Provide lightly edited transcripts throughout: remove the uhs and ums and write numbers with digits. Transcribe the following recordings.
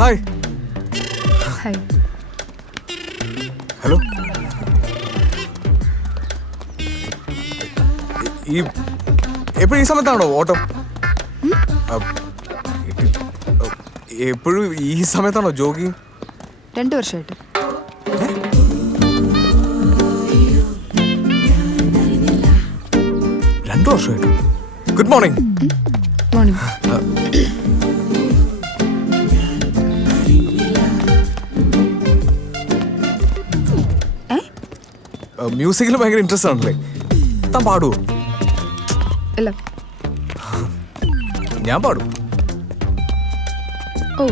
Hi. Hi. Hello. എപ്പോഴും ഈ സമയത്താണോ ഓട്ടം? എപ്പോഴും ഈ സമയത്താണോ ജോഗിങ്? 2 വർഷമായിട്ട്. Good morning. മോർണിംഗ്. മ്യൂസിക്കിൽ ഭയങ്കര ഇൻട്രസ്റ്റ് ആണല്ലേ? താൻ പാടുവോ? അല്ല, ഞാൻ പാടും. ഓ,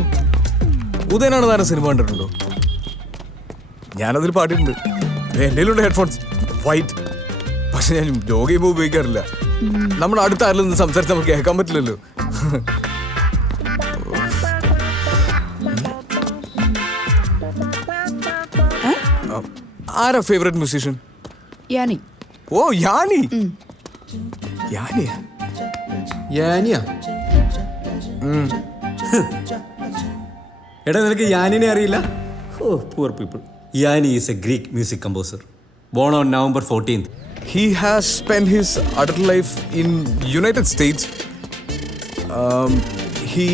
ഉദയനാണ് താരം സിനിമ കണ്ടിട്ടുണ്ടോ? ഞാനതിൽ പാടിയിട്ടുണ്ട്. എൻ്റെ കയ്യിലുണ്ട് ഹെഡ്ഫോൺസ്, വൈറ്റ്. പക്ഷെ ഞാൻ ജോഗ് ചെയ്യുമ്പോൾ ഉപയോഗിക്കാറില്ല. നമ്മുടെ അടുത്ത ആരിൽ നിന്ന് സംസാരിച്ച് നമുക്ക് കേൾക്കാൻ പറ്റില്ലല്ലോ. ആരാ ഫേവറേറ്റ് മ്യൂസീഷ്യൻ? യാനി. ഓ, യാനി. യാനിയാ? യാനിയാ? എടാ, നിനക്ക് യാനിനെ അറിയില്ല? Oh, poor people. Yanni is a Greek music composer, born on November 14th. He has spent his adult life in United States. He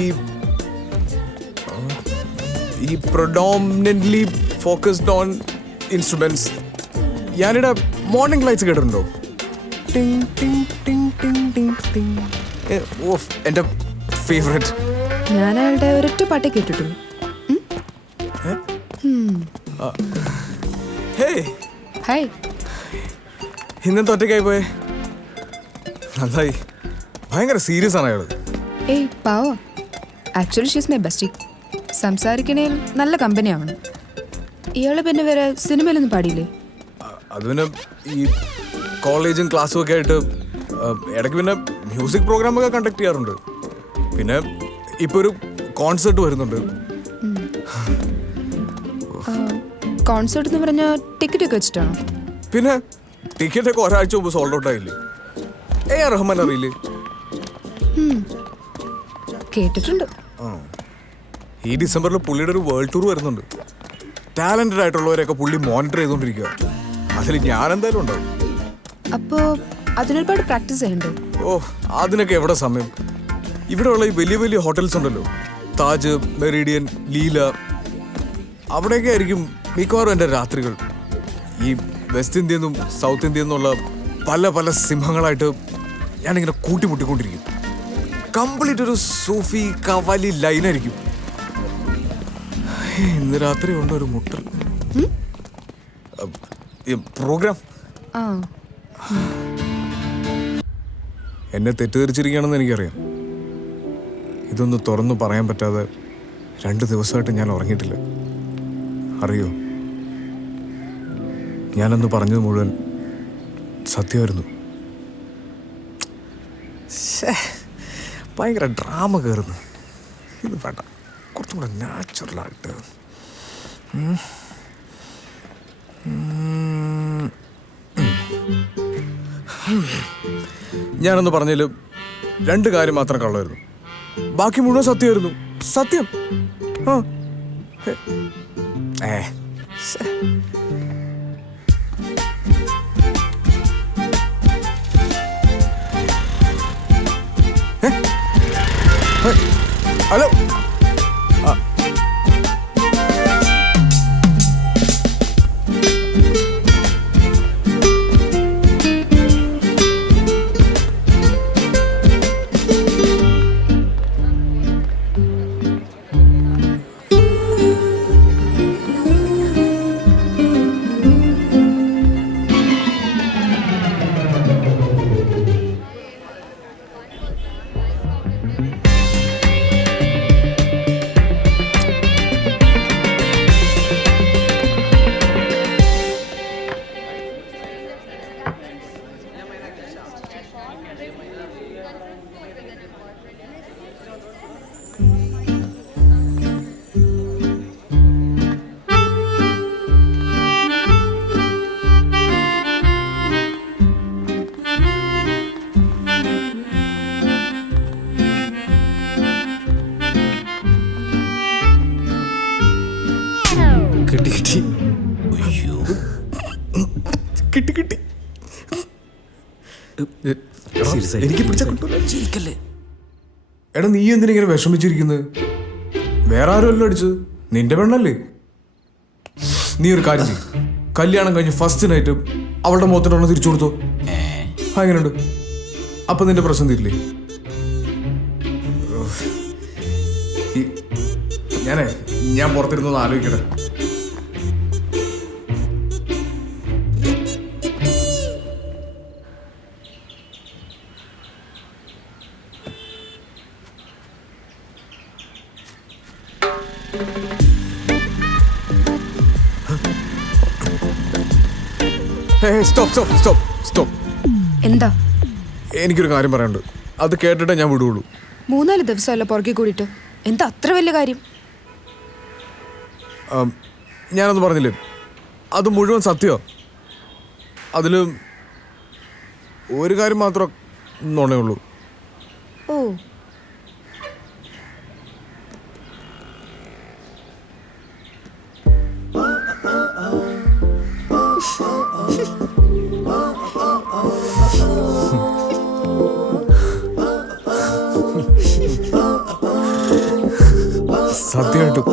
predominantly focused on instruments. യാനിയുടെ മോർണിംഗ് ലൈറ്റ്സ് കേട്ടിട്ടുണ്ടോ? ടിങ് ടിങ് ടിങ് ടിങ് ടിങ് ടിങ്. ഓഫ്, എൻ്റെ ഫേവറേറ്റ്. ഞാൻ അയാളുടെ ഒരൊറ്റ പാട്ടേ കേട്ടിട്ടുള്ളൂ. Hey, hi. ഇന്നത്തെ ഒറ്റയ്ക്കായി പോയേ? നന്നായി. ഭയങ്കര സീരിയസ് ആണ് അയാള്. ഏയ് പാവ. Actually she's my bestie. സംസാരിക്കണേൽ നല്ല കമ്പനി ആവണം. ഇയാള് പിന്നെ വേറെ സിനിമയിലൊന്നും പാടിയില്ലേ? അത് പിന്നെ ഈ കോളേജും ക്ലാസ്സും ഒക്കെ ആയിട്ട് ഇടയ്ക്ക് പിന്നെ മ്യൂസിക് പ്രോഗ്രാമൊക്കെ കണ്ടക്ട് ചെയ്യാറുണ്ട്. പിന്നെ ഇപ്പോൾ ഒരു കോൺസേർട്ട് വരുന്നുണ്ട്. കോൺസേർട്ട് എന്ന് പറഞ്ഞാൽ ടിക്കറ്റ് ഒക്കെ വെച്ചിട്ടാണോ? പിന്നെ ടിക്കറ്റൊക്കെ ഒരാഴ്ച മുമ്പ് സോൾഡ് ഔട്ട് ആയില്ലേ? AR റഹ്മാൻ അറിയില്ലേ? കേട്ടിട്ടുണ്ട്. ഈ ഡിസംബറിൽ പുള്ളിയുടെ ഒരു വേൾഡ് ടൂർ വരുന്നുണ്ട്. ടാലന്റഡ് ആയിട്ടുള്ളവരെയൊക്കെ പുള്ളി മോണിറ്റർ ചെയ്തുകൊണ്ടിരിക്കുക. അതിൽ ഞാൻ എന്തായാലും ഉണ്ടാവും. അപ്പോ അതിനൊരുപാട് പ്രാക്ടീസ് ചെയ്യണ്ടേ? ഓ, അതിനൊക്കെ എവിടെ സമയം? ഇവിടെയുള്ള ഈ വലിയ വലിയ ഹോട്ടൽസ് ഉണ്ടല്ലോ, താജ്, മെറിഡിയൻ, ലീല, അവിടെയൊക്കെ ആയിരിക്കും മിക്കവാറും എൻ്റെ രാത്രികൾ. ഈ വെസ്റ്റ് ഇന്ത്യയിൽ നിന്നും സൗത്ത് ഇന്ത്യയിൽ നിന്നുള്ള പല പല സിംഹങ്ങളായിട്ട് ഞാനിങ്ങനെ കൂട്ടിമുട്ടിക്കൊണ്ടിരിക്കും. കംപ്ലീറ്റ് ഒരു സൂഫി കവാലി ലൈനായിരിക്കും. ഇന്ന് രാത്രി ഉണ്ട് ഒരു മുട്ടൽ പ്രോഗ്രാം. എന്നെ തെറ്റിദ്ധരിച്ചിരിക്കുകയാണെന്ന് എനിക്കറിയാം. ഇതൊന്നും തുറന്നു പറയാൻ പറ്റാതെ 2 ദിവസമായിട്ട് ഞാൻ ഉറങ്ങിയിട്ടില്ല. അറിയോ, ഞാനന്ന് പറഞ്ഞത് മുഴുവൻ സത്യമായിരുന്നു. ഭയങ്കര ഡ്രാമ കയറുന്നു. ഇത് വേണ്ട, കുറച്ചും കൂടെ നാച്ചുറലായിട്ട്. ഞാനൊന്ന് പറഞ്ഞതിൽ 2 കാര്യം മാത്രം കള്ളമായിരുന്നു. ബാക്കി മുഴുവൻ സത്യമായിരുന്നു. സത്യം. ഹലോ. എനിക്ക് പിടിച്ചാ കിട്ടൂല. എടാ നീ എന്തിനിങ്ങനെ വിഷമിച്ചിരിക്കുന്നത്? വേറെ ആരുമല്ലോ അടിച്ചത്, നിന്റെ പെണ്ണല്ലേ. നീ ഒരു കാര്യം ചെയ്യും, കല്യാണം കഴിഞ്ഞ് ഫസ്റ്റ് നൈറ്റ് അവളുടെ മുഖത്തിനൊന്ന് തിരിച്ചു കൊടുത്തോ. എങ്ങനെയുണ്ട്? അപ്പൊ നിന്റെ പ്രശ്നം തീരില്ലേ? ഞാൻ പുറത്തിരുന്നൊന്ന് ആലോചിക്കട്ടെ. സ്റ്റോപ്പ്. എന്താ? എനിക്കൊരു കാര്യം പറയാനുണ്ട്, അത് കേട്ടിട്ടേ ഞാൻ വിടുള്ളൂ. 3-4 ദിവസമല്ല പുറകെ കൂടിയിട്ട്, എന്താ അത്ര വലിയ കാര്യം? ഞാനത് പറഞ്ഞില്ലേ, അത് മുഴുവൻ സത്യമോ. അതിൽ ഒരു കാര്യം മാത്രം നുണയുള്ളൂ. ഓ, സത്യമായിട്ടും